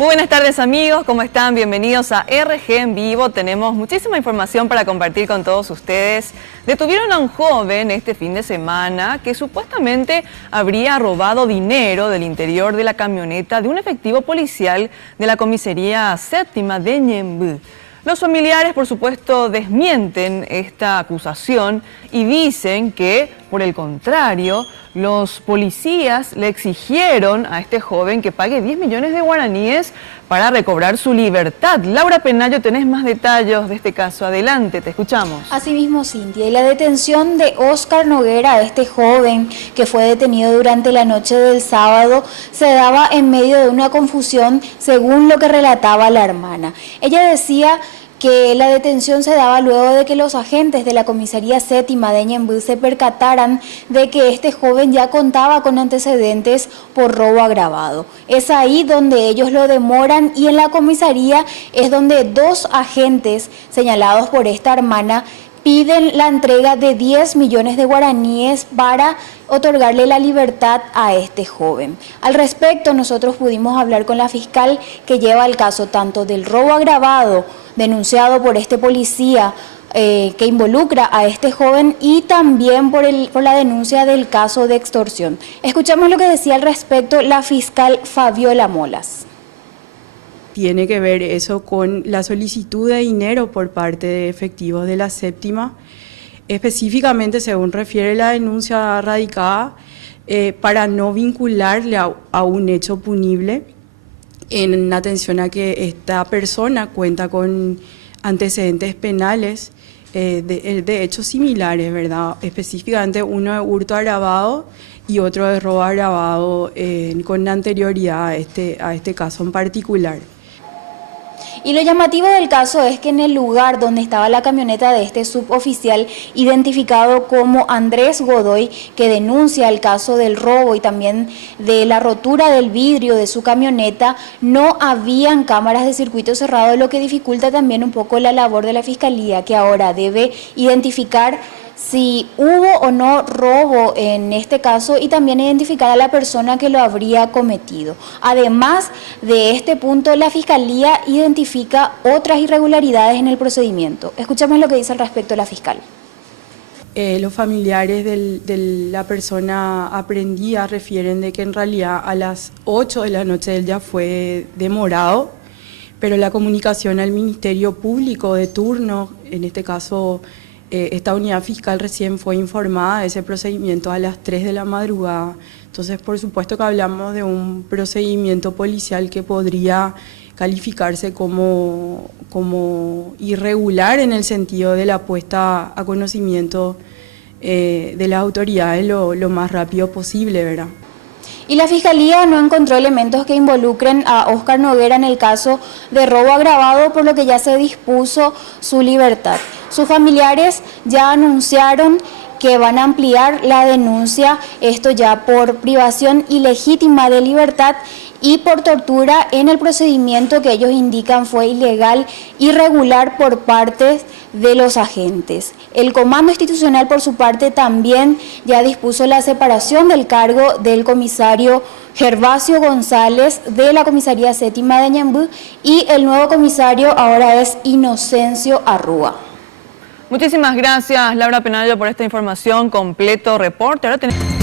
Muy buenas tardes amigos, ¿cómo están? Bienvenidos a RG en Vivo. Tenemos muchísima información para compartir con todos ustedes. Detuvieron a un joven este fin de semana que supuestamente habría robado dinero del interior de la camioneta de un efectivo policial de la comisaría séptima de Ñemby. Los familiares, por supuesto, desmienten esta acusación y dicen que, por el contrario, los policías le exigieron a este joven que pague 10 millones de guaraníes para recobrar su libertad. Laura Penayo, tenés más detalles de este caso. Adelante, te escuchamos. Asimismo, Cintia, y la detención de Óscar Noguera, este joven que fue detenido durante la noche del sábado, se daba en medio de una confusión, según lo que relataba la hermana. Ella decía que la detención se daba luego de que los agentes de la comisaría séptima de Ñemby se percataran de que este joven ya contaba con antecedentes por robo agravado. Es ahí donde ellos lo demoran y en la comisaría es donde dos agentes señalados por esta hermana piden la entrega de 10 millones de guaraníes para otorgarle la libertad a este joven. Al respecto, nosotros pudimos hablar con la fiscal que lleva el caso tanto del robo agravado denunciado por este policía que involucra a este joven y también por la denuncia del caso de extorsión. Escuchamos lo que decía al respecto la fiscal Fabiola Molas. Tiene que ver eso con la solicitud de dinero por parte de efectivos de la séptima, específicamente según refiere la denuncia radicada, para no vincularle a un hecho punible en atención a que esta persona cuenta con antecedentes penales de hechos similares, ¿verdad? Específicamente uno de hurto agravado y otro de robo agravado con anterioridad a este caso en particular. Y lo llamativo del caso es que en el lugar donde estaba la camioneta de este suboficial, identificado como Andrés Godoy, que denuncia el caso del robo y también de la rotura del vidrio de su camioneta, no habían cámaras de circuito cerrado, lo que dificulta también un poco la labor de la Fiscalía, que ahora debe identificar si hubo o no robo en este caso y también identificar a la persona que lo habría cometido. Además de este punto, la Fiscalía identifica otras irregularidades en el procedimiento. Escuchamos lo que dice al respecto la fiscal. Los familiares de la persona aprehendida refieren de que en realidad a las 8 de la noche él ya fue demorado, pero la comunicación al Ministerio Público de turno, en este caso esta unidad fiscal recién fue informada de ese procedimiento a las 3 de la madrugada. Entonces, por supuesto que hablamos de un procedimiento policial que podría calificarse como irregular en el sentido de la puesta a conocimiento de las autoridades lo más rápido posible, ¿verdad? Y la Fiscalía no encontró elementos que involucren a Óscar Noguera en el caso de robo agravado, por lo que ya se dispuso su libertad. Sus familiares ya anunciaron que van a ampliar la denuncia, esto ya por privación ilegítima de libertad y por tortura en el procedimiento que ellos indican fue ilegal, irregular por parte de los agentes. El Comando Institucional, por su parte, también ya dispuso la separación del cargo del comisario Gervasio González de la comisaría séptima de Ñemby y el nuevo comisario ahora es Inocencio Arrúa. Muchísimas gracias, Laura Penayo, por esta información, completo reporte. Ahora tenemos...